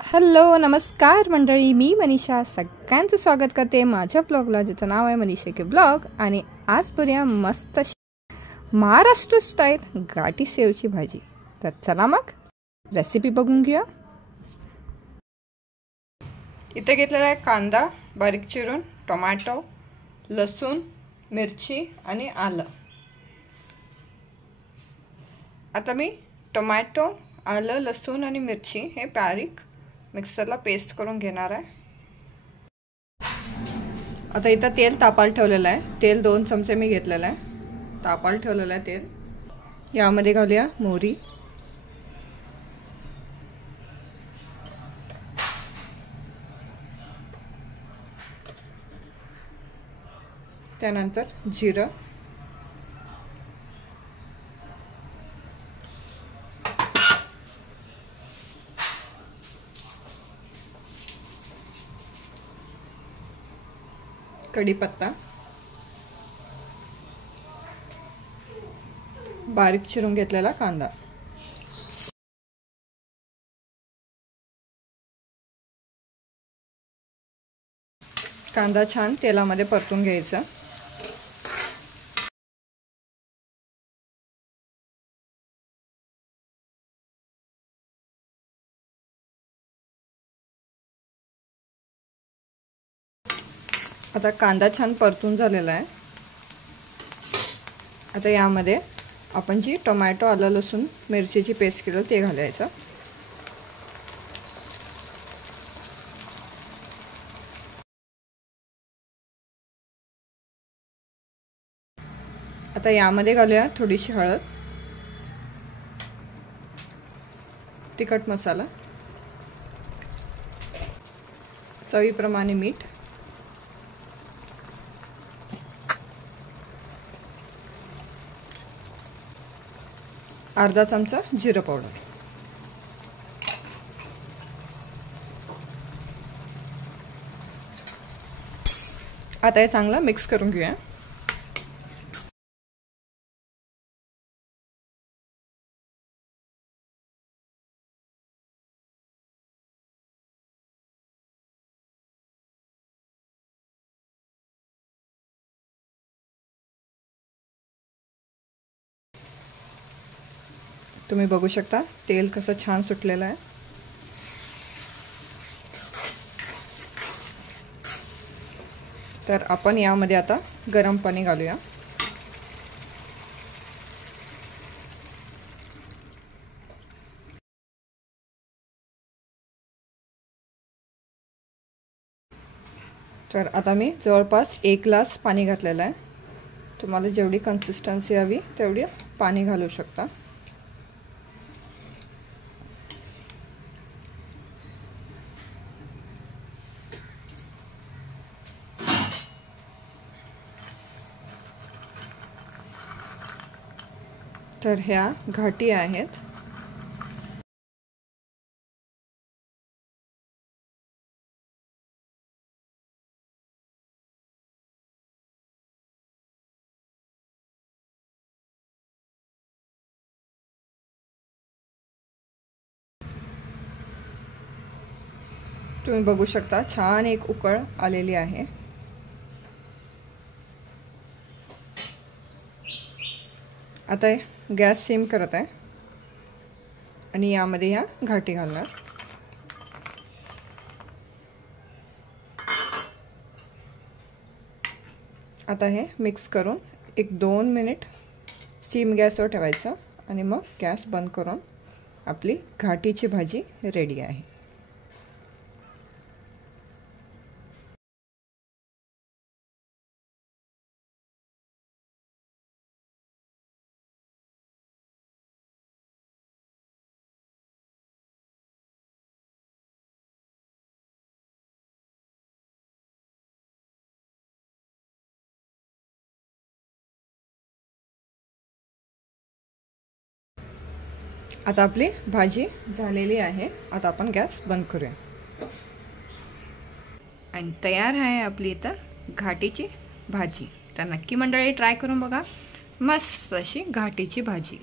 Hello नमस्कार मंडळी, मी मनीषा सगळ्यांचं स्वागत करते माझ्या ब्लॉगला, ज्याचं नाव आहे मनीषा के ब्लॉग. आणि आज बघूया मस्त महाराष्ट्र स्टाईल गाठी शेवची भाजी. तर चला मग रेसिपी बघून घेऊया. इथे घेतलेला आहे कांदा बारीक चिरून, टोमॅटो, लसूण, मिरची आणि आलं. आता मी टोमॅटो, आलं, लसूण आणि मिरची हे बारीक मिक्सरला पेस्ट करून घेणार आहे. आता इथं तेल तापायला ठेवलेलं आहे. तेल 2 चमचे मी घेतलेलं आहे. तापायला ठेवलेलं आहे तेल. यामध्ये घालूया मोहरी, त्यानंतर जिरं, कढीपत्ता, बारीक चिरून घेतलेला कांदा. कांदा छान तेलामध्ये परतून घ्यायचा. आता कांदा छान परतून झालेला आहे. आता यामध्ये आपण जी टोमॅटो, आलं, लसूण, मिरचीची पेस्ट केली ते घालायचं. आता यामध्ये घालूया थोडीशी हळद, तिखट मसाला, चवीप्रमाणे मीठ, अर्धा चमचा जिरं पावडर. आता हे चांगलं मिक्स करून घेऊया. तुम्ही बघू शकता तेल कसं छान सुटलेलं आहे. तर आपण यामध्ये आता गरम पाणी घालूया. तर आता मी जवळपास 1 ग्लास पाणी घातलेलं आहे. तुम्हाला जेवढी कन्सिस्टन्सी हवी तेवढी पाणी घालू शकता. तर ह्या घाटी आहेत. तुम्ही बघू शकता छान एक उकळ आलेली आहे. आता गॅस सिम करत आहे आणि यामध्ये ह्या घाटी घालणार. आता हे मिक्स करून 1-2 मिनिट सिम गॅसवर ठेवायचं आणि मग गॅस बंद करून आपली घाटीची भाजी रेडी आहे. आता आपली भाजी झालेली आहे. आता आपण गॅस बंद करूया. आणि तयार आहे आपली इथं घाटीची भाजी. तर नक्की मंडळी ट्राय करून बघा. मस्त अशी घाटीची भाजी.